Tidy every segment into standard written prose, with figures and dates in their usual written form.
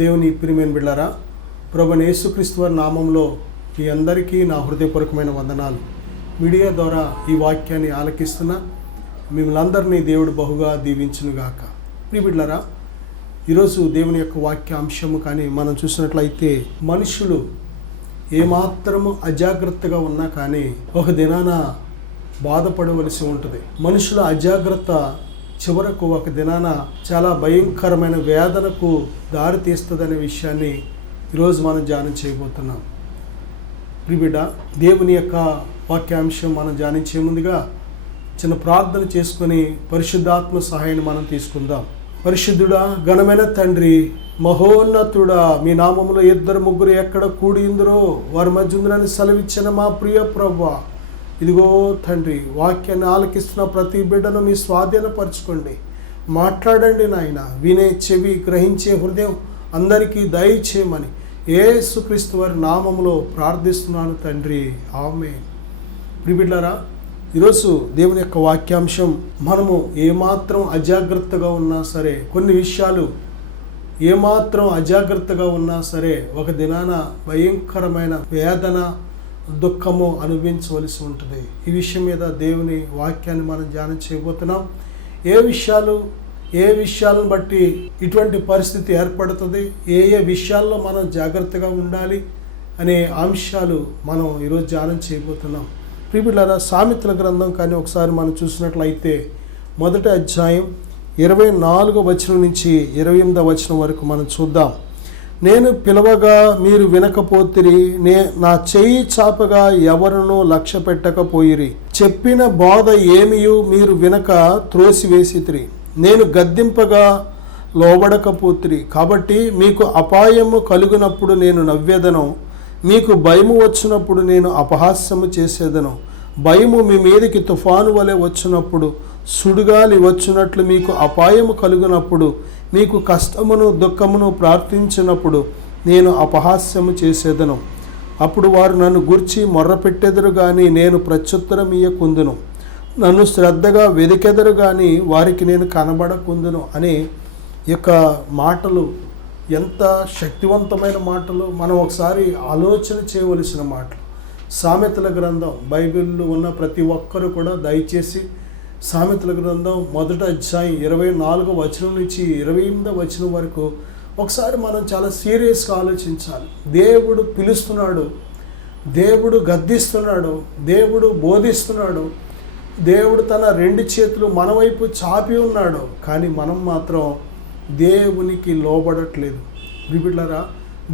దేవుని ప్రియమైన బిడ్డలారా, ప్రభువైన యేసుక్రీస్తు వారి నామంలో మీ అందరికీ నా హృదయపూర్వకమైన వందనాలు. మీడియా ద్వారా ఈ వాక్యాన్ని ఆలకిస్తున్న మిమ్మల్ని అందరినీ దేవుడు బహుగా దీవించునుగాక. ప్రియ బిడ్డలారా, ఈరోజు దేవుని యొక్క వాక్యాంశము కానీ మనం చూసినట్లయితే మనుషులు ఏమాత్రము అజాగ్రత్తగా ఉన్నా కానీ ఒక దినాన బాధపడవలసి ఉంటుంది. మనుషుల అజాగ్రత్త చివరకు ఒక దినాన చాలా భయంకరమైన వేదనకు దారి తీస్తుందనే విషయాన్ని ఈరోజు మనం ధ్యానం చేయబోతున్నాం. ప్రియబిడ్డ, దేవుని యొక్క వాక్యాంశం మనం ధ్యానించే ముందుగా చిన్న ప్రార్థన చేసుకొని పరిశుద్ధాత్మ సహాయాన్ని మనం తీసుకుందాం. పరిశుద్ధుడా, ఘనమైన తండ్రి, మహోన్నతుడా, మీ నామములో 2-3 ఎక్కడ కూడిందరో వారి మధ్య ఉందని సెలవిచ్చిన మా ప్రియ ప్రభువా, ఇదిగో తండ్రి, వాక్యాన్ని ఆలకిస్తున్న ప్రతి బిడ్డను మీ స్వాధీనపరచుకోండి. మాట్లాడండి నాయన. వినే చెవి, గ్రహించే హృదయం అందరికీ దయచేయమని యేసుక్రీస్తు వారి నామములో ప్రార్థిస్తున్నాను తండ్రి, ఆమేన్. ప్రియ బిడ్డలారా, ఈరోజు దేవుని యొక్క వాక్యాంశం, మనము ఏమాత్రం అజాగ్రత్తగా ఉన్నా సరే, కొన్ని విషయాలు ఏమాత్రం అజాగ్రత్తగా ఉన్నా సరే ఒక దినాన భయంకరమైన వేదన, దుఃఖము అనుభవించవలసి ఉంటుంది. ఈ విషయం మీద దేవుని వాక్యాన్ని మనం ధ్యానం చేయబోతున్నాం. ఏ విషయాలను బట్టి ఇటువంటి పరిస్థితి ఏర్పడుతుంది, ఏ విషయాల్లో మనం జాగ్రత్తగా ఉండాలి అనే అంశాలు మనం ఈరోజు ధ్యానం చేయబోతున్నాం. ప్రియబిడ్డలారా, సామెతల గ్రంథం కానీ ఒకసారి మనం చూసినట్లయితే 1వ అధ్యాయం 24వ వచనం నుంచి 28వ వచనం వరకు మనం చూద్దాం. నేను పిలవగా మీరు వినకపోతిరి, నా చెయ్యి చాపగా ఎవరునూ లక్ష్య పెట్టకపోయిరి. చెప్పిన బోధ ఏమియు మీరు వినక త్రోసివేసితిరి. నేను గద్దింపగా లోబడకపోతిరి. కాబట్టి మీకు అపాయము కలుగునప్పుడు నేను నవ్వేదను, మీకు భయము వచ్చినప్పుడు నేను అపహాస్యము చేసేదను. భయము మీ మీదకి తుఫాను వలె వచ్చినప్పుడు, సుడిగాలి వచ్చినట్లు మీకు అపాయము కలుగునప్పుడు, మీకు కష్టమును దుఃఖమును ప్రార్థించినప్పుడు నేను అపహాస్యము చేసేదను. అప్పుడు వారు నన్ను గూర్చి మొర్రపెట్టెదరు గాని నేను ప్రత్యుత్తరం ఇయ్యకుందును. నన్ను శ్రద్ధగా వెదికెదరు గాని వారికి నేను కనబడకుందును అనే యొక్క మాటలు ఎంత శక్తివంతమైన మాటలు, మనం ఒకసారి ఆలోచన చేయవలసిన మాటలు. సామెతల గ్రంథం, బైబిల్లో ఉన్న ప్రతి ఒక్కరూ కూడా దయచేసి సామెతల గ్రంథం 1వ అధ్యాయం 24వ వచనం నుంచి 28వ వచనం వరకు ఒకసారి మనం చాలా సీరియస్గా ఆలోచించాలి. దేవుడు పిలుస్తున్నాడు, దేవుడు గద్దిస్తున్నాడు, దేవుడు బోధిస్తున్నాడు, దేవుడు తన 2 చేతులు మన వైపు చాపి ఉన్నాడు. కానీ మనం మాత్రం దేవునికి లోబడట్లేదు. బిడ్డలారా,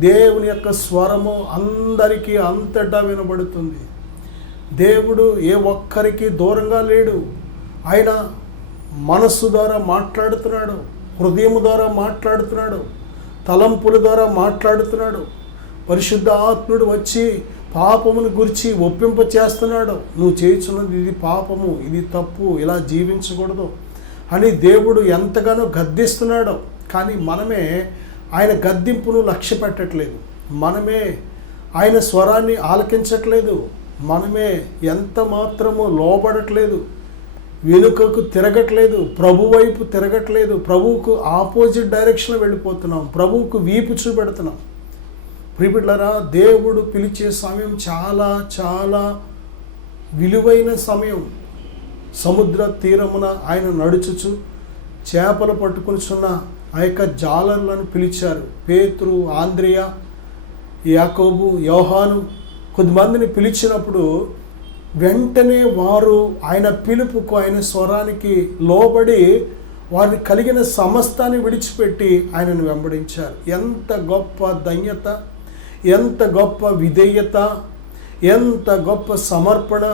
దేవుని యొక్క స్వరము అందరికీ అంతటా వినబడుతుంది. దేవుడు ఏ ఒక్కరికి దూరంగా లేడు. ఆయన మనస్సు ద్వారా మాట్లాడుతున్నాడు, హృదయం ద్వారా మాట్లాడుతున్నాడు, తలంపుల ద్వారా మాట్లాడుతున్నాడు. పరిశుద్ధ ఆత్ముడు వచ్చి పాపమును గురించి ఒప్పింప చేస్తున్నాడు. నువ్వు చేయుచున్నది ఇది పాపము, ఇది తప్పు, ఇలా జీవించకూడదు అని దేవుడు ఎంతగానో గద్దిస్తున్నాడు. కానీ మనమే ఆయన గద్దింపును లక్ష్య పెట్టట్లేదు, మనమే ఆయన స్వరాన్ని ఆలకించట్లేదు, మనమే ఎంత మాత్రము లోబడట్లేదు, వెనుకకు తిరగట్లేదు, ప్రభు వైపు తిరగట్లేదు, ప్రభువుకు ఆపోజిట్ డైరెక్షన్లో వెళ్ళిపోతున్నాం, ప్రభువుకు వీపు చూపెడుతున్నాం. ప్రియబిడ్డలారా, దేవుడు పిలిచే సమయం చాలా చాలా విలువైన సమయం. సముద్ర తీరమున ఆయన నడుచుచు చేపలు పట్టుకునిచున్న ఆ యొక్క జాలర్లను పిలిచారు. పేతురు, ఆంద్రియా, యాకోబు, యోహాను కొద్దిమందిని పిలిచినప్పుడు వెంటనే వారు ఆయన పిలుపుకు, ఆయన స్వరానికి లోబడి వారిని కలిగిన సమస్తాన్ని విడిచిపెట్టి ఆయనను వెంబడించారు. ఎంత గొప్ప ధన్యత, ఎంత గొప్ప విధేయత, ఎంత గొప్ప సమర్పణ.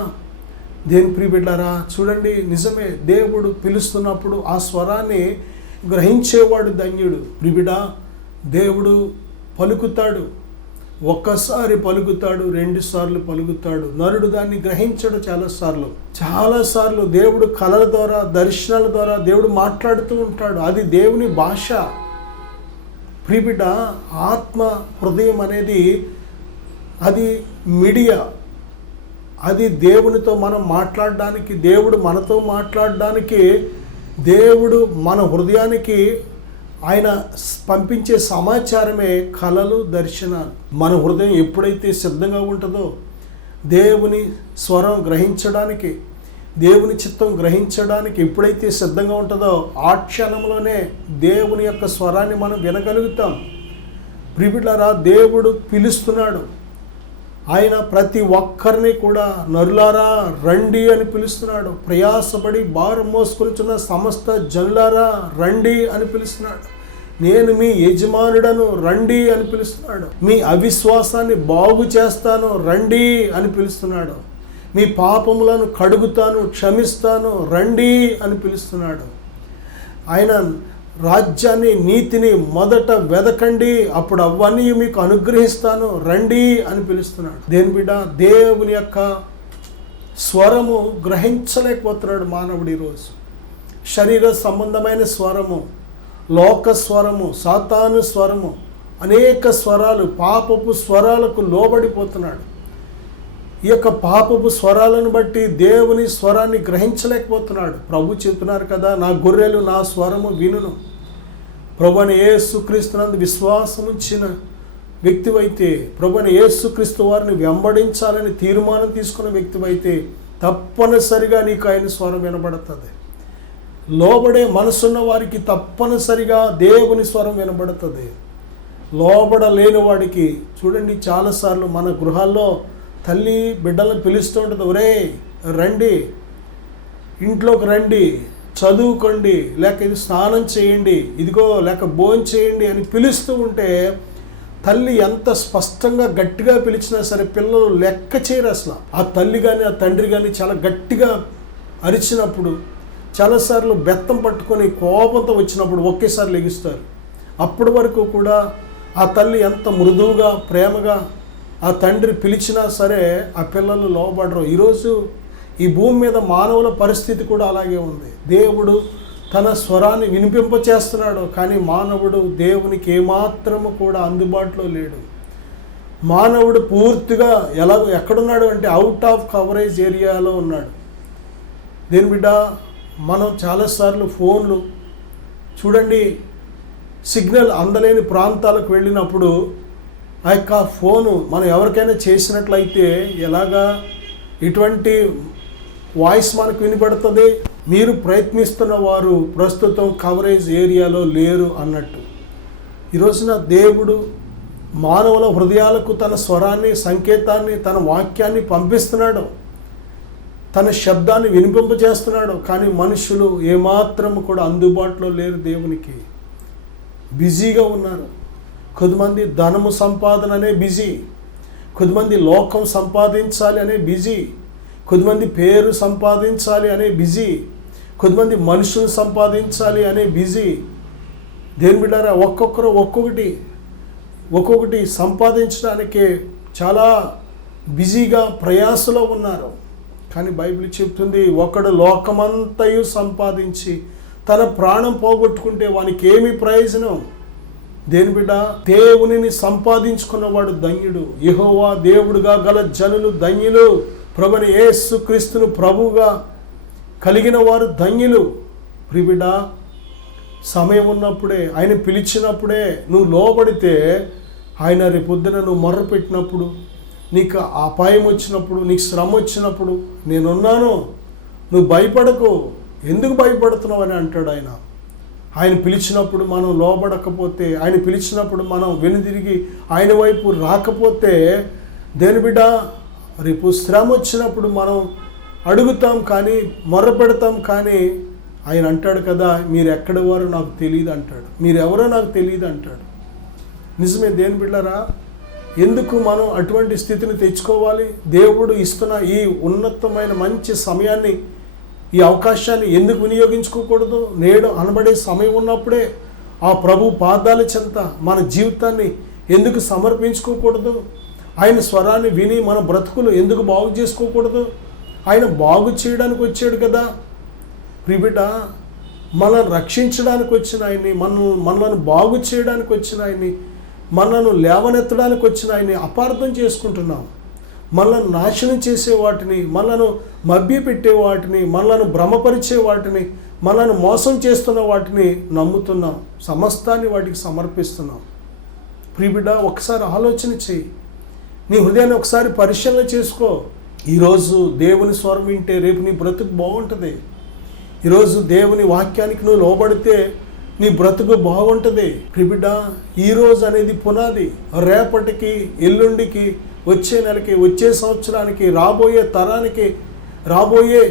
దేని ప్రియబిడ్డలారా, చూడండి, నిజమే, దేవుడు పిలుస్తున్నప్పుడు ఆ స్వరాన్ని గ్రహించేవాడు ధన్యుడు. ప్రియబిడ్డ, దేవుడు పలుకుతాడు, ఒక్కసారి పలుకుతాడు, 2 సార్లు పలుకుతాడు. నరుడు దాన్ని గ్రహించడు. చాలాసార్లు దేవుడు కళల ద్వారా, దర్శనాల ద్వారా దేవుడు మాట్లాడుతూ ఉంటాడు. అది దేవుని భాష. ప్రియబిడ్డ, ఆత్మ హృదయం అనేది అది మీడియా. అది దేవునితో మనం మాట్లాడడానికి, దేవుడు మనతో మాట్లాడడానికి, దేవుడు మన హృదయానికి ఆయన పంపించే సమాచారమే కలలు, దర్శనాలు. మన హృదయం ఎప్పుడైతే సిద్ధంగా ఉంటుందో దేవుని స్వరం గ్రహించడానికి, దేవుని చిత్తం గ్రహించడానికి ఎప్పుడైతే సిద్ధంగా ఉంటుందో ఆ క్షణంలోనే దేవుని యొక్క స్వరాన్ని మనం వినగలుగుతాం. ప్రియులారా, దేవుడు పిలుస్తున్నాడు. ఆయన ప్రతి ఒక్కరిని కూడా నరులారా రండి అని పిలుస్తున్నాడు. ప్రయాసపడి భారం మోసుకొనిచున్న సమస్త జనులారా రండి అని పిలుస్తున్నాడు. నేను మీ యజమానుడను రండి అని పిలుస్తున్నాడు. మీ అవిశ్వాసాన్ని బాగు చేస్తాను రండి అని పిలుస్తున్నాడు. మీ పాపములను కడుగుతాను, క్షమిస్తాను రండి అని పిలుస్తున్నాడు. ఆయన రాజ్యాన్ని, నీతిని మొదట వెదకండి, అప్పుడు అవన్నీ మీకు అనుగ్రహిస్తాను రండి అని పిలుస్తున్నాడు. దేని బిడ్డ, దేవుని యొక్క స్వరము గ్రహించలేకపోతున్నాడు మానవుడు ఈరోజు. శరీర సంబంధమైన స్వరము, లోక స్వరము, సాతాను స్వరము, అనేక స్వరాలు, పాపపు స్వరాలకు లోబడిపోతున్నాడు. ఈ యొక్క పాపపు స్వరాలను బట్టి దేవుని స్వరాన్ని గ్రహించలేకపోతున్నాడు. ప్రభు చెప్తున్నారు కదా, నా గొర్రెలు నా స్వరము వినును. ప్రభువైన యేసుక్రీస్తునందు విశ్వాసం ఉంచిన వ్యక్తివైతే, ప్రభువైన యేసుక్రీస్తు వారిని వెంబడించాలని తీర్మానం తీసుకున్న వ్యక్తివైతే తప్పనిసరిగా నీకు ఆయన స్వరం వినబడుతుంది. లోబడే మనసున్న వారికి తప్పనిసరిగా దేవుని స్వరం వినబడుతుంది. లోబడలేని వాడికి చూడండి, చాలాసార్లు మన గృహాల్లో తల్లి బిడ్డలను పిలుస్తూ ఉంటుంది, ఒరే రండి, ఇంట్లోకి రండి, చదువుకోండి, లేక ఇది స్నానం చేయండి, ఇదిగో లేక భోజనం చేయండి అని పిలుస్తూ ఉంటే తల్లి ఎంత స్పష్టంగా గట్టిగా పిలిచినా సరే పిల్లలు లెక్క చేయరు అసలు. ఆ తల్లి కానీ ఆ తండ్రి కానీ చాలా గట్టిగా అరిచినప్పుడు, చాలాసార్లు బెత్తం పట్టుకొని కోపంతో వచ్చినప్పుడు ఒకేసారి లెగిస్తారు. అప్పటి వరకు కూడా ఆ తల్లి ఎంత మృదువుగా ప్రేమగా ఆ తండ్రి పిలిచినా సరే ఆ పిల్లలు లోబడరు. ఈరోజు ఈ భూమి మీద మానవుల పరిస్థితి కూడా అలాగే ఉంది. దేవుడు తన స్వరాన్ని వినిపింపచేస్తున్నాడు, కానీ మానవుడు దేవునికి ఏమాత్రము కూడా అందుబాటులో లేడు. మానవుడు పూర్తిగా ఎక్కడున్నాడు అంటే అవుట్ ఆఫ్ కవరేజ్ ఏరియాలో ఉన్నాడు. దేని బిడ్డ, మనం చాలాసార్లు ఫోన్లు చూడండి, సిగ్నల్ అందలేని ప్రాంతాలకు వెళ్ళినప్పుడు ఆ యొక్క ఫోను మనం ఎవరికైనా చేసినట్లయితే ఎలాగా ఇటువంటి వాయిస్ మనకు వినపడుతుంది, మీరు ప్రయత్నిస్తున్న వారు ప్రస్తుతం కవరేజ్ ఏరియాలో లేరు అన్నట్టు. ఈరోజున దేవుడు మానవుల హృదయాలకు తన స్వరాన్ని, సంకేతాన్ని, తన వాక్యాన్ని పంపిస్తున్నాడు, తన శబ్దాన్ని వినిపింపజేస్తున్నాడు. కానీ మనుషులు ఏమాత్రము కూడా అందుబాటులో లేరు దేవునికి. బిజీగా ఉన్నారు. కొద్దిమంది ధనము సంపాదన అనే బిజీ, కొద్దిమంది లోకం సంపాదించాలి అనే బిజీ, కొద్దిమంది పేరు సంపాదించాలి అనే బిజీ, కొద్దిమంది మనుషులు సంపాదించాలి అనే బిజీ. దేని బిడ్డారా, ఒక్కొక్కరు ఒక్కొక్కటి సంపాదించడానికే చాలా బిజీగా ప్రయాసలో ఉన్నారు. కానీ బైబిల్ చెప్తుంది, ఒకడు లోకమంతయు సంపాదించి తన ప్రాణం పోగొట్టుకుంటే వానికి ఏమి ప్రయోజనం? దేని బిడ్డ, దేవునిని సంపాదించుకున్నవాడు ధన్యుడు. యెహోవా దేవుడుగా గల జనులు ధన్యులు. ప్రభువైన యేసుక్రీస్తును ప్రభువుగా కలిగిన వారు ధన్యులు. ప్రిబిడ్డ, సమయం ఉన్నప్పుడే, ఆయన పిలిచినప్పుడే నువ్వు లోబడితే, ఆయన రేపొద్దున నువ్వు మొర్రపెట్టినప్పుడు, నీకు అపాయం వచ్చినప్పుడు, నీకు శ్రమ వచ్చినప్పుడు నేనున్నాను, నువ్వు భయపడకు, ఎందుకు భయపడుతున్నావు అని అంటాడు ఆయన. ఆయన పిలిచినప్పుడు మనం లోబడకపోతే, ఆయన పిలిచినప్పుడు మనం వెనుదిరిగి ఆయన వైపు రాకపోతే, దేని బిడ్డ, రేపు శ్రమ వచ్చినప్పుడు మనం అడుగుతాం కానీ, మొర్రపెడతాం కానీ, ఆయన అంటాడు కదా, మీరు ఎక్కడి వారో నాకు తెలియదు అంటాడు, మీరెవరో నాకు తెలియదు అంటాడు. నిజమే దేని బిడ్డరా, ఎందుకు మనం అటువంటి స్థితిని తెచ్చుకోవాలి? దేవుడు ఇస్తున్న ఈ ఉన్నతమైన మంచి సమయాన్ని, ఈ అవకాశాన్ని ఎందుకు వినియోగించుకోకూడదు? నేడు అనబడే సమయం ఉన్నప్పుడే ఆ ప్రభు పాదాల చెంత మన జీవితాన్ని ఎందుకు సమర్పించుకోకూడదు? ఆయన స్వరాన్ని విని మన బ్రతుకులు ఎందుకు బాగు చేసుకోకూడదు? ఆయన బాగు చేయడానికి వచ్చాడు కదా. ప్రియబిడ్డ, మనల్ని రక్షించడానికి వచ్చిన ఆయన్ని, మనల్ని బాగు చేయడానికి వచ్చిన ఆయన్ని, మనల్ని లేవనెత్తడానికి వచ్చిన ఆయన్ని అపార్థం చేసుకుంటున్నాం. మనల్ని నాశనం చేసే వాటిని, మనల్ని మభ్యపెట్టే వాటిని, మనల్ని భ్రమపరిచే వాటిని మనల్ని మోసం చేస్తున్న వాటిని నమ్ముతున్నాం, సమస్తాన్ని వాటికి సమర్పిస్తున్నాం. ప్రియబిడ్డ, ఒకసారి ఆలోచన చేయి, నీ హృదయాన్ని ఒకసారి పరిశీలన చేసుకో. ఈరోజు దేవుని స్వరం వింటే రేపు నీ బ్రతుకు బాగుంటుంది. ఈరోజు దేవుని వాక్యానికి నువ్వు లోబడితే నీ బ్రతుకు బాగుంటుంది. ప్రియబిడ్డ, ఈరోజు అనేది పునాది. రేపటికి, ఎల్లుండికి, వచ్చే నెలకి, వచ్చే సంవత్సరానికి, రాబోయే తరానికి, రాబోయే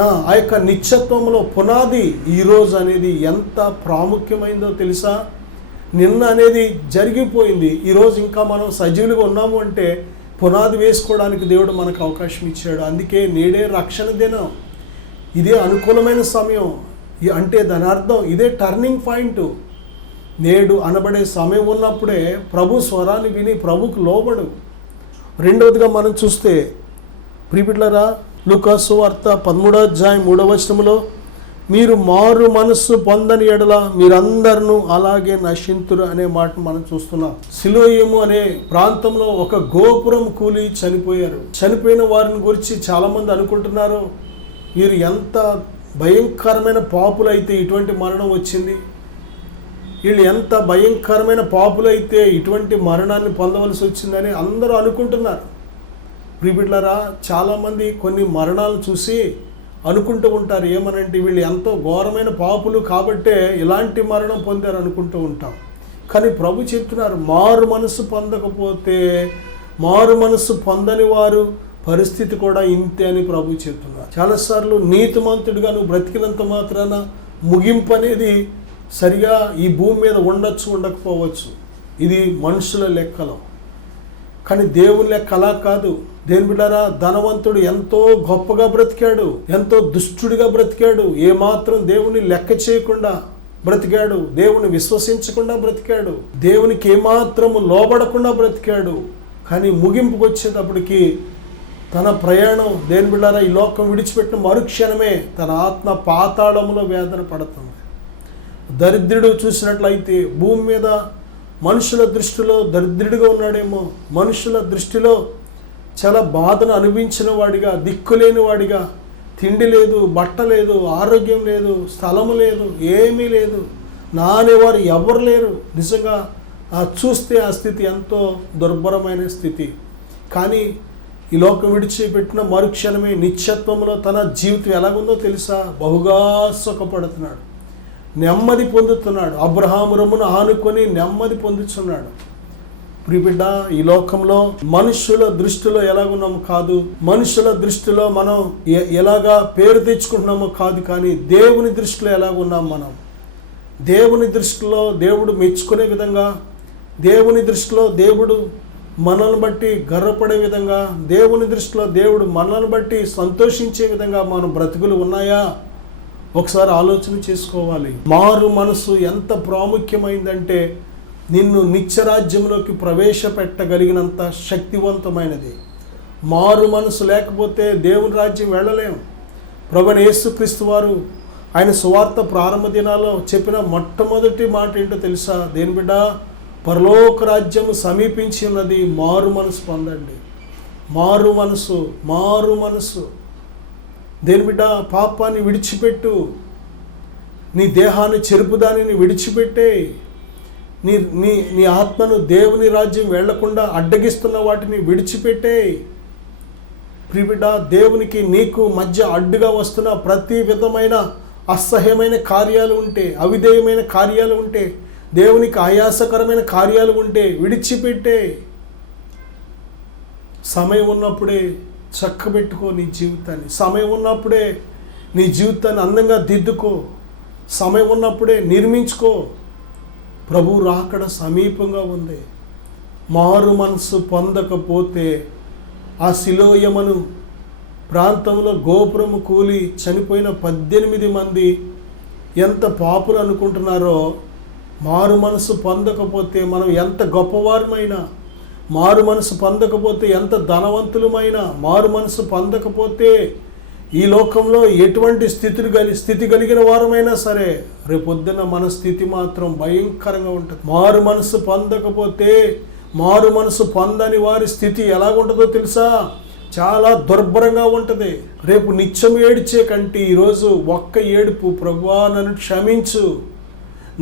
ఆ యొక్క నిత్యత్వంలో పునాది ఈరోజు అనేది ఎంత ప్రాముఖ్యమైందో తెలుసా? నిన్న అనేది జరిగిపోయింది, ఈరోజు ఇంకా మనం సజీవులుగా ఉన్నాము అంటే పునాది వేసుకోవడానికి దేవుడు మనకు అవకాశం ఇచ్చాడు. అందుకే నేడే రక్షణ దినం, ఇదే అనుకూలమైన సమయం. అంటే దాని అర్థం ఇదే టర్నింగ్ పాయింట్. నేడు అనబడే సమయం ఉన్నప్పుడే ప్రభు స్వరాన్ని విని ప్రభుకు లోబడు. రెండవదిగా మనం చూస్తే ప్రియబిడ్డలారా, లూకా సువార్త 13వ అధ్యాయం 3వ వచనములో, మీరు మారు మనస్సు పొందని ఎడల మీరందరూ అలాగే నశింతురు అనే మాట మనం చూస్తున్నాం. సిలోయము అనే ప్రాంతంలో ఒక గోపురం కూలి చనిపోయారు. చనిపోయిన వారిని గురించి చాలామంది అనుకుంటున్నారు, వీరు ఎంత భయంకరమైన పాపులైతే ఇటువంటి మరణం వచ్చింది, వీళ్ళు ఎంత భయంకరమైన పాపులైతే ఇటువంటి మరణాన్ని పొందవలసి వచ్చిందని అందరూ అనుకుంటున్నారు. ప్రియబిడ్డలారా, చాలామంది కొన్ని మరణాలు చూసి అనుకుంటూ ఉంటారు, ఏమనంటే వీళ్ళు ఎంతో ఘోరమైన పాపులు కాబట్టే ఇలాంటి మరణం పొందారు అనుకుంటూ ఉంటాం. కానీ ప్రభు చెప్తున్నారు, మారు మనసు పొందకపోతే, మారు మనసు పొందని వారు పరిస్థితి కూడా ఇంతే అని ప్రభు చెప్తున్నారు. చాలాసార్లు నీతిమంతుడిగా నువ్వు బ్రతికినంత మాత్రాన ముగింపు అనేది సరిగా ఈ భూమి మీద ఉండొచ్చు, ఉండకపోవచ్చు. ఇది మనుషుల లెక్కలో. కానీ దేవుని లెక్క అలా కాదు. దేవుని బిడ్డలారా, ధనవంతుడు ఎంతో గొప్పగా బ్రతికాడు, ఎంతో దుష్టుడిగా బ్రతికాడు, ఏమాత్రం దేవుని లెక్క చేయకుండా బ్రతికాడు, దేవుని విశ్వసించకుండా బ్రతికాడు, దేవునికి ఏమాత్రము లోబడకుండా బ్రతికాడు. కానీ ముగింపుకు వచ్చేటప్పటికి తన ప్రయాణం, దేవుని బిడ్డలారా, ఈ లోకం విడిచిపెట్టిన మరుక్షణమే తన ఆత్మ పాతాళములో వేదన పడుతుంది. దరిద్రుడు చూసినట్లయితే భూమి మీద మనుషుల దృష్టిలో దరిద్రుడిగా ఉన్నాడేమో, మనుషుల దృష్టిలో చాలా బాధను అనుభవించిన వాడిగా, దిక్కులేని వాడిగా, తిండి లేదు, బట్ట లేదు, ఆరోగ్యం లేదు, స్థలము లేదు, ఏమీ లేదు, నా అనేవారు ఎవరు లేరు. నిజంగా చూస్తే ఆ స్థితి ఎంతో దుర్భరమైన స్థితి. కానీ ఈ లోకం విడిచిపెట్టిన మరుక్షణమే నిత్యత్వంలో తన జీవితం ఎలాగుందో తెలుసా? బహుగా సుఖపడుతున్నాడు, నెమ్మది పొందుతున్నాడు, అబ్రహాము రొమ్మును ఆనుకొని నెమ్మది పొందుతున్నాడు. ప్రియబిడ్డ, ఈ లోకంలో మనుషుల దృష్టిలో ఎలాగున్నాము కాదు, మనుషుల దృష్టిలో మనం ఎలాగా పేరు తెచ్చుకుంటున్నామో కాదు, కానీ దేవుని దృష్టిలో ఎలాగున్నాం మనం, దేవుని దృష్టిలో దేవుడు మెచ్చుకునే విధంగా, దేవుని దృష్టిలో దేవుడు మనల్ని బట్టి గర్వపడే విధంగా, దేవుని దృష్టిలో దేవుడు మనల్ని బట్టి సంతోషించే విధంగా మన బ్రతుకులు ఉన్నాయా? ఒకసారి ఆలోచన చేసుకోవాలి. మారు మనసు ఎంత ప్రాముఖ్యమైందంటే నిన్ను నిత్యరాజ్యంలోకి ప్రవేశపెట్టగలిగినంత శక్తివంతమైనది. మారు మనసు లేకపోతే దేవుని రాజ్యం వెళ్ళలేం. ప్రభువైన యేసుక్రీస్తు వారు ఆయన సువార్త ప్రారంభ దినాల్లో చెప్పిన మొట్టమొదటి మాట ఏంటో తెలుసా? దేని బిడ్డ, పరలోక రాజ్యము సమీపించి ఉన్నది, మారు మనసు పొందండి. మారు మనసు, మారు మనసు. దేని బిడ్డ, పాపాన్ని విడిచిపెట్టు, నీ దేహాన్ని చెరుపుదానిని విడిచిపెట్టే, నీ నీ నీ ఆత్మను దేవుని రాజ్యం వెళ్లకుండా అడ్డగిస్తున్న వాటిని విడిచిపెట్టే. ప్రియబిడ్డ, దేవునికి నీకు మధ్య అడ్డుగా వస్తున్న ప్రతి విధమైన అసహ్యమైన కార్యాలు ఉంటే, అవిధేయమైన కార్యాలు ఉంటే, దేవునికి ఆయాసకరమైన కార్యాలు ఉంటే విడిచిపెట్టే. సమయం ఉన్నప్పుడే చక్కబెట్టుకో నీ జీవితాన్ని, సమయం ఉన్నప్పుడే నీ జీవితాన్ని అందంగా దిద్దుకో, సమయం ఉన్నప్పుడే నిర్మించుకో. ప్రభు రాకడ సమీపంగా ఉంది. మారు మనసు పొందకపోతే ఆ సిలోయమను ప్రాంతంలో గోపురము కూలి చనిపోయిన 18 మంది ఎంత పాపులు అనుకుంటున్నారో, మారు మనసు పొందకపోతే మనం ఎంత గొప్పవారమైనా, మారు మనసు పొందకపోతే ఎంత ధనవంతులమైనా, మారు మనసు పొందకపోతే ఈ లోకంలో ఎటువంటి స్థితి కలిగిన వారమైనా సరే రేపొద్దున మన స్థితి మాత్రం భయంకరంగా ఉంటుంది. మారు మనసు పొందకపోతే, మారు మనసు పొందని వారి స్థితి ఎలాగుంటుందో తెలుసా? చాలా దుర్భరంగా ఉంటుంది. రేపు నిత్యం ఏడ్చే కంటే ఈరోజు ఒక్క ఏడుపు, ప్రభువా నన్ను క్షమించు,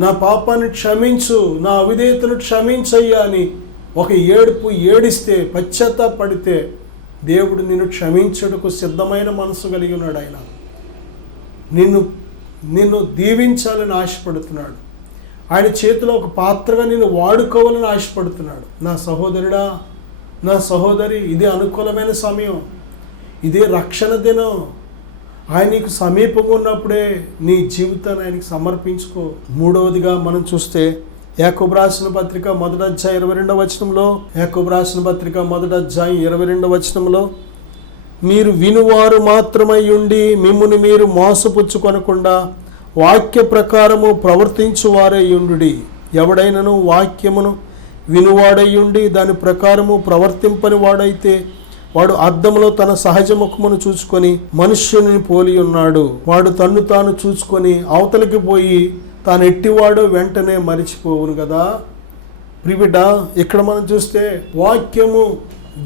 నా పాపాన్ని క్షమించు, నా అవిధేయతను క్షమించయ్యా అని ఒక ఏడుపు ఏడిస్తే, పశ్చాత్తాపడితే దేవుడు నిన్ను క్షమించుటకు సిద్ధమైన మనసు కలిగి ఉన్నాడు. ఆయన నిన్ను దీవించాలని ఆశపడుతున్నాడు. ఆయన చేతిలో ఒక పాత్రగా నిన్ను వాడుకోవాలని ఆశపడుతున్నాడు. నా సహోదరుడా, నా సహోదరి, ఇదే అనుకూలమైన సమయం, ఇదే రక్షణ దినం. ఆయన నీకు సమీపంగా ఉన్నప్పుడే నీ జీవితాన్ని ఆయనకి సమర్పించుకో. మూడవదిగా మనం చూస్తే యాకోబు రాసిన పత్రిక 1వ అధ్యాయం 22వ వచనంలో, యాకోబు రాసిన పత్రిక 1వ అధ్యాయం 22వ వచనంలో, మీరు వినువారు మాత్రమై ఉండి మిమ్ముని మీరు మోసపుచ్చుకొనకుండా వాక్య ప్రకారము ప్రవర్తించువారై ఉండుడి. ఎవడైనను వాక్యమును వినువాడయ్యుండి దాని ప్రకారము ప్రవర్తింపని వాడైతే వాడు అద్దంలో తన సహజ ముఖమును చూసుకొని మనుష్యుని పోలి ఉన్నాడు. వాడు తన్ను తాను చూసుకొని అవతలికి పోయి తాను ఎట్టివాడో వెంటనే మరిచిపోవును కదా. ప్రిబిడ్డ, ఇక్కడ మనం చూస్తే వాక్యము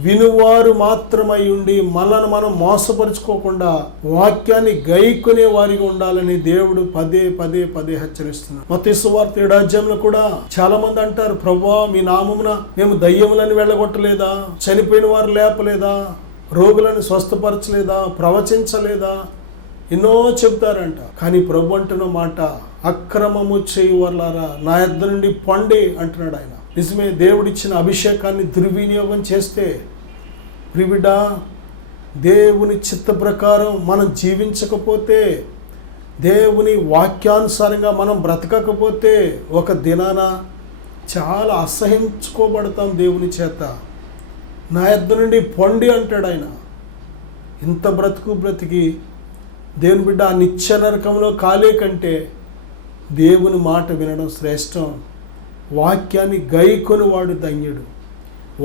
వినువారు మాత్రమై ఉండి మనల్ని మనం మోసపరుచుకోకుండా వాక్యాన్ని గైకొనే వారిగా ఉండాలని దేవుడు పదే పదే పదే హెచ్చరిస్తున్నాడు. మత్తయి సువార్త 7వ అధ్యాయంలో కూడా చాలా మంది అంటారు, ప్రభువా మీ నామమున మేము దయ్యములను వెళ్ళగొట్టలేదా, చనిపోయిన వారు లేపలేదా, రోగులను స్వస్థపరచలేదా, ప్రవచించలేదా, ఎన్నో చెప్తారంట. కానీ ప్రభు అంటున్న మాట, అక్రమము చేయువారులారా నా యొద్ద నుండి పొండి అంటున్నాడు ఆయన. నిజమే, దేవుడిచ్చిన అభిషేకాన్ని దుర్వినియోగం చేస్తే, ప్రిబిడ్డ, దేవుని చిత్త ప్రకారం మనం జీవించకపోతే, దేవుని వాక్యానుసారంగా మనం బ్రతకకపోతే ఒక దినాన చాలా అసహించుకోబడతాం దేవుని చేత. నా యొద్ద నుండి పొండి అంటాడు ఆయన. ఇంత బ్రతికి దేవుని బిడ్డ ఆ నిత్య నరకంలో కాలే కంటే దేవుని మాట వినడం శ్రేష్టం. వాక్యాన్ని గైకొని వాడు ధన్యుడు.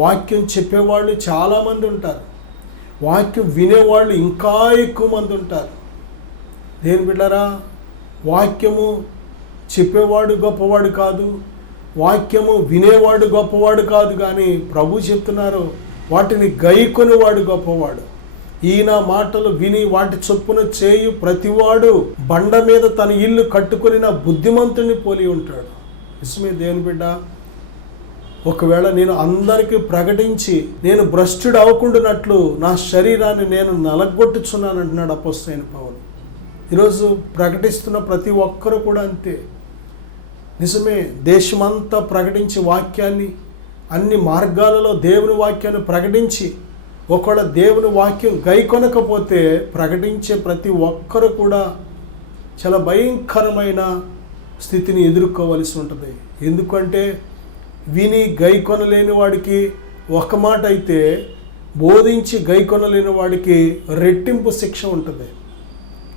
వాక్యం చెప్పేవాళ్ళు చాలామంది ఉంటారు, వాక్యం వినేవాళ్ళు ఇంకా ఎక్కువ మంది ఉంటారు. దేవుని బిడ్డరా, వాక్యము చెప్పేవాడు గొప్పవాడు కాదు, వాక్యము వినేవాడు గొప్పవాడు కాదు, కానీ ప్రభు చెప్తున్నారు వాటిని గైకొని వాడు గొప్పవాడు. ఈయన మాటలు విని వాటి చొప్పున చేయు ప్రతివాడు బండ మీద తన ఇల్లు కట్టుకుని బుద్ధిమంతుని పోలి ఉంటాడు. నిజమే దేవుని బిడ్డ, ఒకవేళ నేను అందరికీ ప్రకటించి నేను భ్రష్టుడు అవ్వకుండానట్లు నా శరీరాన్ని నేను నలగొట్టుచున్నాను అంటున్నాడు అపోస్తలుడైన పౌలు. ఈరోజు ప్రకటిస్తున్న ప్రతి ఒక్కరు కూడా అంతే. నిజమే, దేశమంతా ప్రకటించి వాక్యాన్ని, అన్ని మార్గాలలో దేవుని వాక్యాన్ని ప్రకటించి, ఒకవేళ దేవుని వాక్యం గైకొనకపోతే ప్రకటించే ప్రతి ఒక్కరు కూడా చాలా భయంకరమైన స్థితిని ఎదుర్కోవలసి ఉంటుంది. ఎందుకంటే విని గైకొనలేని వాడికి ఒక మాట అయితే, బోధించి గైకొనలేని వాడికి రెట్టింపు శిక్ష ఉంటుంది.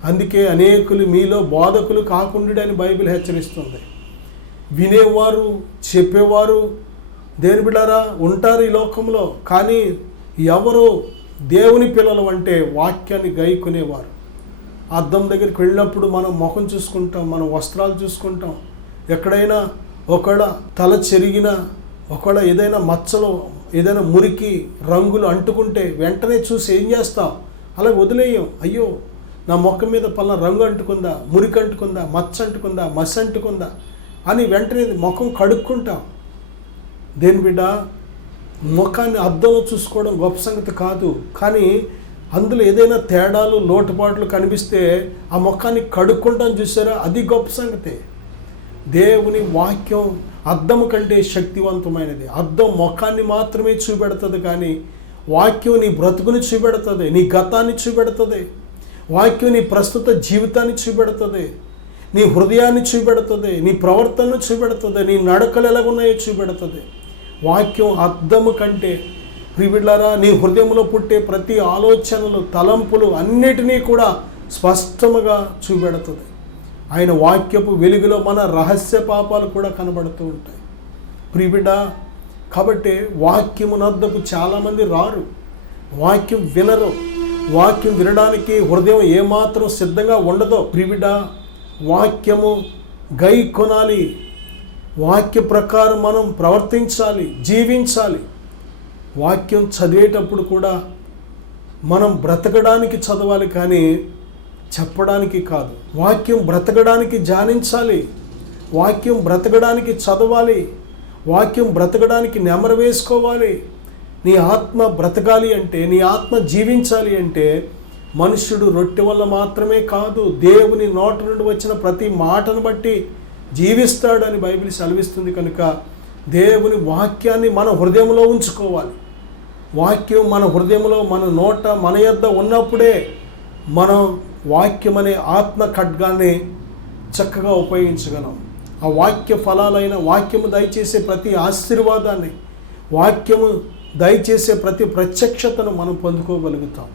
అందుకే అనేకులు మీలో బోధకులు కాకుండా అని బైబిల్ హెచ్చరిస్తుంది. వినేవారు, చెప్పేవారు దేవుని బిడ్డలారా ఉంటారు ఈ లోకంలో, కానీ ఎవరు దేవుని పిల్లలు అంటే వాక్యాన్ని గైకొనేవారు. అద్దం దగ్గరికి వెళ్ళినప్పుడు మనం ముఖం చూసుకుంటాం, మనం వస్త్రాలు చూసుకుంటాం. ఎక్కడైనా ఒకవేళ తల చెరిగిన, ఒకవేళ ఏదైనా మచ్చలో ఏదైనా మురికి రంగులు అంటుకుంటే వెంటనే చూసి ఏం చేస్తాం? అలా వదిలేయం. అయ్యో నా ముఖం మీద పలానా రంగు అంటుకుందా, మురికి అంటుకుందా, మచ్చ అంటుకుందా, మసి అంటుకుందా అని వెంటనే ముఖం కడుక్కుంటాం. దేని బిడ్డ, ముఖాన్ని అద్దంలో చూసుకోవడం గొప్ప సంగతి కాదు, కానీ అందులో ఏదైనా తేడాలు లోటుపాట్లు కనిపిస్తే ఆ ముఖాన్ని కడుక్కుంటాం చూసారా, అది గొప్ప సంగతి. దేవుని వాక్యం అద్దం కంటే శక్తివంతమైనది. అద్దం ముఖాన్ని మాత్రమే చూపెడుతుంది, కానీ వాక్యం నీ బ్రతుకుని చూపెడుతుంది, నీ గతాన్ని చూపెడుతుంది. వాక్యం నీ ప్రస్తుత జీవితాన్ని చూపెడుతుంది, నీ హృదయాన్ని చూపెడుతుంది, నీ ప్రవర్తనను చూపెడుతుంది, నీ నడకలు ఎలాగున్నాయో చూపెడుతుంది. వాక్యం అద్దము కంటే, ప్రియబిడ్డలారా, నీ హృదయంలో పుట్టే ప్రతి ఆలోచనలు, తలంపులు అన్నిటినీ కూడా స్పష్టముగా చూపెడుతుంది. ఆయన వాక్యపు వెలుగులో మన రహస్య పాపాలు కూడా కనబడుతూ ఉంటాయి. ప్రియబిడ్డ, కాబట్టి వాక్యమునద్దకు చాలామంది రారు, వాక్యం వినరు. వాక్యం వినడానికి హృదయం ఏమాత్రం సిద్ధంగా ఉండదో. ప్రియబిడ్డ, వాక్యము గై కొనాలి, వాక్య ప్రకారం మనం ప్రవర్తించాలి, జీవించాలి. వాక్యం చదివేటప్పుడు కూడా మనం బ్రతకడానికి చదవాలి కానీ చెప్పడానికి కాదు. వాక్యం బ్రతకడానికి ధ్యానించాలి, వాక్యం బ్రతకడానికి చదవాలి, వాక్యం బ్రతకడానికి నెమరు వేసుకోవాలి. నీ ఆత్మ బ్రతకాలి అంటే, నీ ఆత్మ జీవించాలి అంటే మనుష్యుడు రొట్టె వల్ల మాత్రమే కాదు, దేవుని నోట నుండి వచ్చిన ప్రతి మాటను బట్టి జీవిస్తాడని బైబిల్ సెలవిస్తుంది. కనుక దేవుని వాక్యాన్ని మన హృదయంలో ఉంచుకోవాలి. వాక్యం మన హృదయంలో, మన నోట, మన యొద్ద ఉన్నప్పుడే మనం వాక్యం అనే ఆత్మ ఖడ్గాన్ని చక్కగా ఉపయోగించగలం. ఆ వాక్య ఫలాలైన, వాక్యము దయచేసే ప్రతి ఆశీర్వాదాన్ని, వాక్యము దయచేసే ప్రతి ప్రత్యక్షతను మనం పొందుకోగలుగుతాం.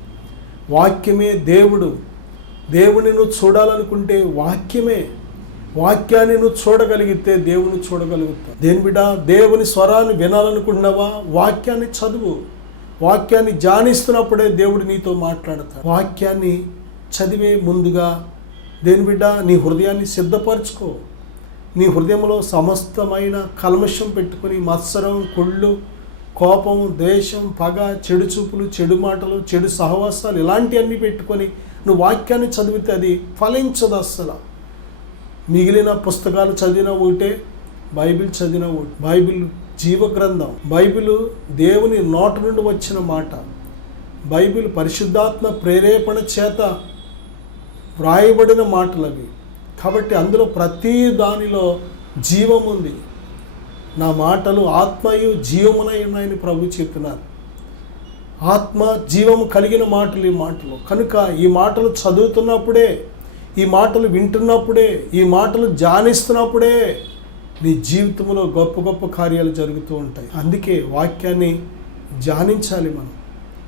వాక్యమే దేవుడు. దేవుని నువ్వు చూడాలనుకుంటే వాక్యమే. వాక్యాన్ని నువ్వు చూడగలిగితే దేవుని చూడగలుగుతావు. దేని బిడ్డ, దేవుని స్వరాన్ని వినాలనుకుంటున్నావా? వాక్యాన్ని చదువు. వాక్యాన్ని ధ్యానిస్తున్నప్పుడే దేవుడు నీతో మాట్లాడతాడు. వాక్యాన్ని చదివే ముందుగా దేని బిడ్డ, నీ హృదయాన్ని సిద్ధపరచుకో. నీ హృదయంలో సమస్తమైన కల్మషం పెట్టుకుని మత్సరం, కుళ్ళు, కోపం, ద్వేషం, పగ, చెడు చూపులు, చెడు మాటలు, చెడు సహవాసాలు ఇలాంటివన్నీ పెట్టుకొని నువ్వు వాక్యాన్ని చదివితే అది ఫలించదు అస్సలు. మిగిలిన పుస్తకాలు చదివిన ఒకటే, బైబిల్ చదివిన ఒకటి. బైబిల్ జీవగ్రంథం. బైబిల్ దేవుని నోట నుండి వచ్చిన మాట. బైబిల్ పరిశుద్ధాత్మ ప్రేరేపణ చేత వ్రాయబడిన మాటలు అవి. కాబట్టి అందులో ప్రతి దానిలో జీవం ఉంది. నా మాటలు ఆత్మయు జీవమునై ఉన్నాయని ప్రభు చెప్తున్నారు. ఆత్మ జీవము కలిగిన మాటలు ఈ మాటలు. కనుక ఈ మాటలు చదువుతున్నప్పుడే, ఈ మాటలు వింటున్నప్పుడే, ఈ మాటలు ధ్యానిస్తున్నప్పుడే నీ జీవితంలో గొప్ప గొప్ప కార్యాలు జరుగుతూ ఉంటాయి. అందుకే వాక్యాన్ని ధ్యానించాలి మనం.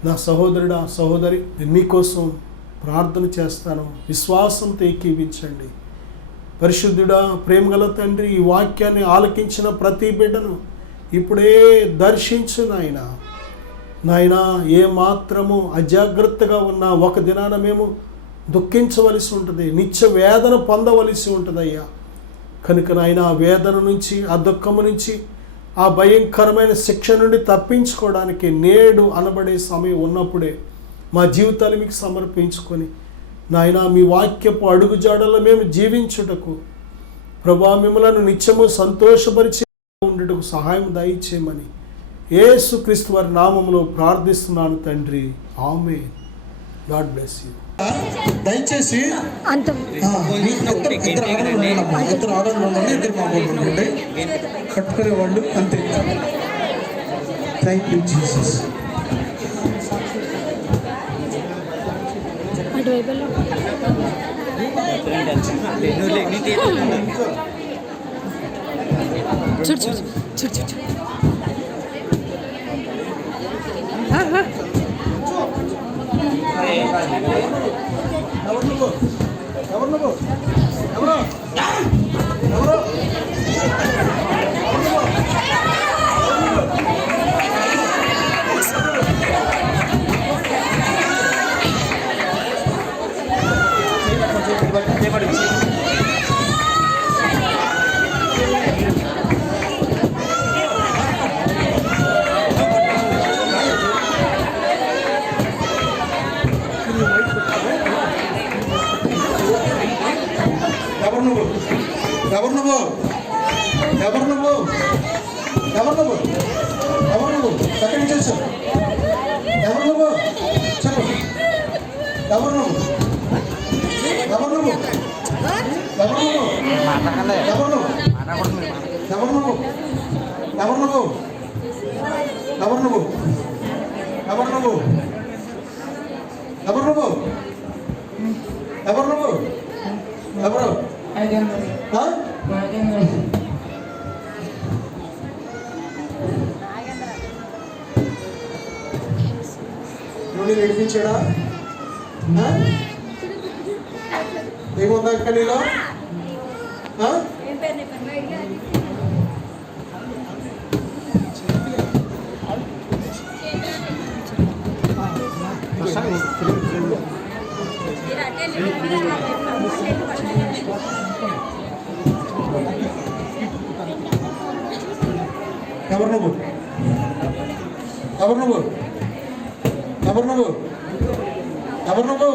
నా సహోదరుడా, సహోదరి, నేను మీకోసం ప్రార్థన చేస్తాను. విశ్వాసంతో ఏకీవించండి. పరిశుద్ధుడా, ప్రేమగల తండ్రి, ఈ వాక్యాన్ని ఆలకించిన ప్రతి బిడ్డను ఇప్పుడే దర్శించు నాయన. నాయన, ఏ మాత్రము అజాగ్రత్తగా ఉన్నా ఒక దినాన మేము దుఃఖించవలసి ఉంటుంది, నిత్య వేదన పొందవలసి ఉంటుంది అయ్యా. కనుక నాయన, ఆ వేదన నుంచి, ఆ దుఃఖము నుంచి, ఆ భయంకరమైన శిక్ష నుండి తప్పించుకోవడానికి నేడు అనబడే సమయం ఉన్నప్పుడే మా జీవితాలు మీకు సమర్పించుకొని నాయన, మీ వాక్యపు అడుగుజాడల్లో మేము జీవించుటకు ప్రభా, మిమ్మలను నిత్యము సంతోషపరిచి ఉండటకు సహాయం దయచేయమని యేసుక్రీస్తు వారి నామములో ప్రార్థిస్తున్నాను తండ్రి. ఆమేన్. God bless you. దయచేసి ఇద్దరు ఆడవాళ్ళు ఉండండి, ఇద్దరు మామూలు ఉండండి, కట్టుకునే వాళ్ళు అంతే. Thank you Jesus. చూడు చూడు చూడు చూడు చూడు. ఎవరు నువ్వు? ఎవరు నువ్వు? ఎవరు నువ్వు? ఎవరు నువ్వు? ఎక్కడి నుంచి వచ్చావు? ఎవరు నువ్వు? చెప్పు. ఎవరు నువ్వు? ఎవరు నువ్వు? ఎవరు నువ్వు? ఎవరు నువ్వు? ఎవరు నువ్వు? ఎవరు నువ్వు? ఎవరు నువ్వు? ఎవరు నువ్వు? ఎవరు నువ్వు? ఎవరు నువ్వు? ఎవరు? నువ్వు నడిపించాడా? ఏముందా అక్క నీలో? ఎవరు నువ్వు? ఎవరు నువ్వు? ఎవరు నువ్వు? ఎవరు నువ్వు?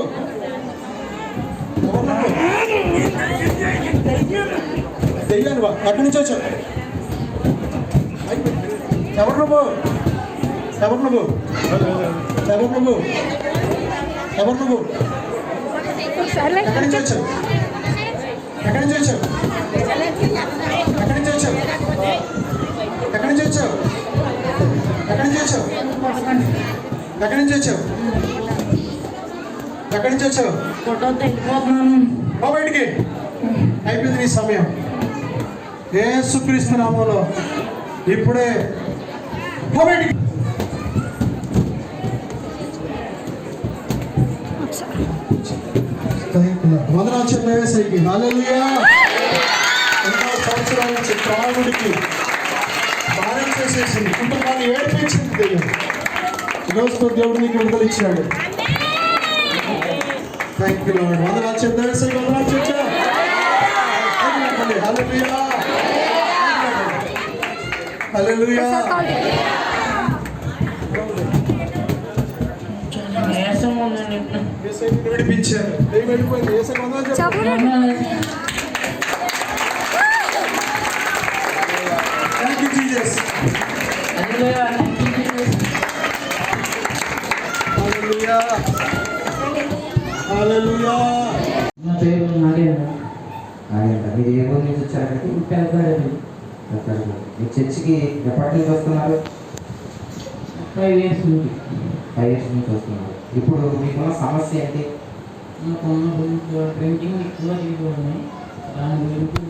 ఎవరు నువ్వు? దెయ్యాను బా. ఎక్కడి నుంచి వచ్చావు? ఎవరు నువ్వు? ఎవరు నువ్వు? ఎవరు నువ్వు? ఎవరు నువ్వు? ఎక్కడి నుంచి వచ్చావు? ఎక్కడి నుంచి వచ్చావు? ఎక్కడి నుంచి వచ్చావు? ఎక్కడి నుంచి వచ్చావు? ఎక్కడి నుంచి వచ్చావు? ఎక్కడి నుంచి వచ్చావు? ఎక్కడి నుంచి వచ్చావు? బయటికి అయిపోయింది నీ సమయం. యేసుక్రీస్తు నామములో ఇప్పుడే బయటికి. వందనాలు చెప్పేసరికి హల్లెలూయా. ఎన్నో సంవత్సరాల నుంచి త్రాగుడికి భారం చేసేసింది, కుటుంబాన్ని ఏడిపించింది దెయ్యం. ఈరోజు దేవుడు నీకు విడుదల ఇచ్చాడు. Thank you lord. వందనాలు చెప్పేసరికి వందనాలు చెప్పా. హల్లెలూయా హల్లెలూయా. విడిపించారు. దెయ్యం వెళ్ళిపోయింది. యేసుకి వందనాలు చెప్పు. Thank you Jesus. Hallelujah hallelujah. నా పేరు నాగేంద్ర. మీరు ఏ ఊరు నుంచి వచ్చారంటే? మీ చర్చికి ఎప్పటి నుంచి వస్తున్నారు? 5 years నుంచి. 5 years నుంచి వస్తున్నారు. ఇప్పుడు మీకున్న సమస్య ఏంటి? ప్రింటింగ్ ఎక్కువ ఉన్నాయి, దాని గురించి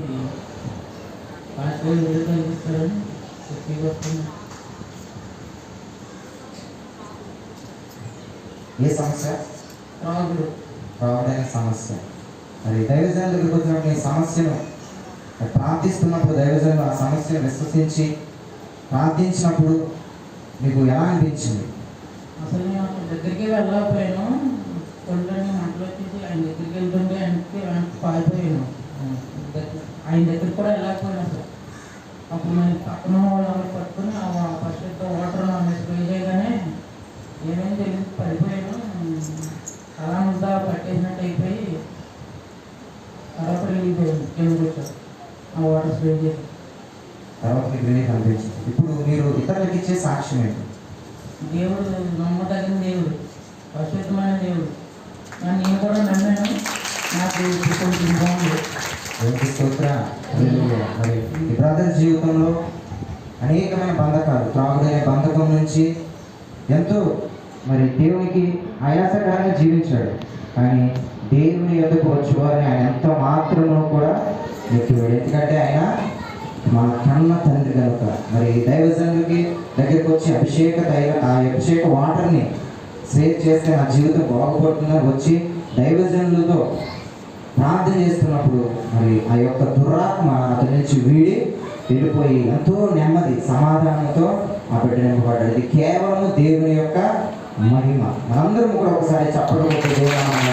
పాస్పోర్ట్ విడుదల ఇస్తారని చెప్పి వస్తున్నాను. ఏ సమస్య? రావడానికి సమస్య. మరి దైవజనుల దగ్గరికి వచ్చినప్పుడు ఈ సమస్యను ప్రార్థిస్తున్నప్పుడు దైవజనులు ఆ సమస్యను విశ్వసించి ప్రార్థించినప్పుడు మీకు ఎలా అనిపించింది? అసలు నేను దగ్గరికి వెళ్ళకపోయాను. కొండని మంటలు వచ్చేసి ఆయన దగ్గరికి వెళ్తుంటే ఆయనకి పారిపోయాను. ఆయన దగ్గరికి కూడా వెళ్ళకపోయాను అసలు. అప్పుడు నేను పక్కన వాళ్ళని పట్టుకుని ఫస్ట్ వాటర్ స్ప్రే చేయగానే ఏమేమి తెలియదు, పడిపోయాను. అలా అంతా పట్టేసినట్టు అయిపోయి తర్వాత వెళ్ళిపోయాను. కిందకి వచ్చాను ఆ వాటర్ స్ప్రే చేసి. తర్వాత మీకు రిలీఫ్ అనిపించింది. ఇప్పుడు మీరు ఇతరులకు ఇచ్చే సాక్ష్యం ఏంటి? దేవుడు నమ్మదగిన దేవుడు, పరిశుద్ధమైన దేవుడు. నేను కూడా నమ్మాను. నాకు కొంచెం బాగుంది. మరి ఈ బ్రదర్ జీవితంలో అనేకమైన బంధకాలు, త్రాగుడనే బంధకం నుంచి ఎంతో మరి దేవునికి ఆయాసకరంగా జీవించాడు. కానీ దేవుని ఎదుకు వచ్చేవారిని ఆయన ఎంత మాత్రమో కూడా ఎక్కివాడు. ఎందుకంటే ఆయన మన కన్న తండ్రి కనుక. మరి దైవజనులకి దగ్గరికి వచ్చి ఆ అభిషేక వాటర్ని సేవ్ చేస్తే నా జీవితం బాగుపడుతుందని వచ్చి దైవజనులతో ప్రార్థన చేస్తున్నప్పుడు మరి ఆ యొక్క దురాత్మ అతని నుంచి వీడి వెళ్ళిపోయి ఎంతో నెమ్మది సమాధానంతో ఆ బిడ్డ నింపబడ్డాడు. ఇది కేవలం దేవుని యొక్క మహిమ. మనందరం కూడా ఒకసారి చప్పట్లు కొట్టి దేవుని నామమున